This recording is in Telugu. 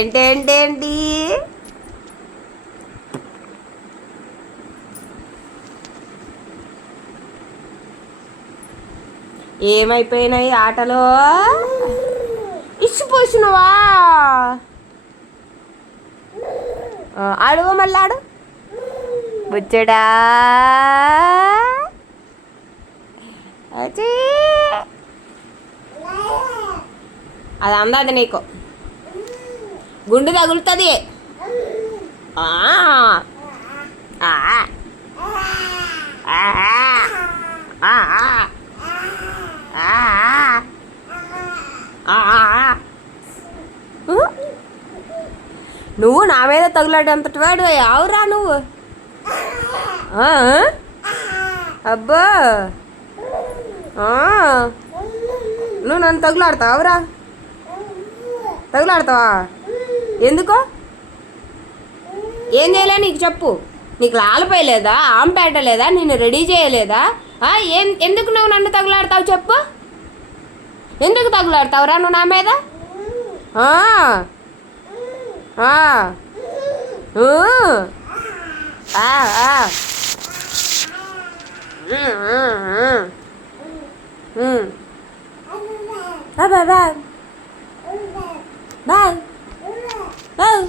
ఏంటేంటేంటి ఏమైపోయినాయి ఆటలో? ఇచ్చిపోసినవా? ఆడు మళ్ళీ ఆడు బుచ్చడా. అది అందదు నీకు, గుండు తగులుతుంది. నువ్వు నా మీద తగులాడేంతటి వాడు ఆవురా నువ్వు. అబ్బా నువ్వు నన్ను తగులాడతావురా? తగులాడతావా? ఎందుకో? ఏం చేయలే నీకు చెప్పు. నీకు లాలపై లేదా, ఆంపేట లేదా, నిన్ను రెడీ చేయలేదా? ఎందుకు నువ్వు నన్ను తగులాడతావు చెప్పు? ఎందుకు తగులాడతావురా నువ్వు నా మీద? Bye bye bye.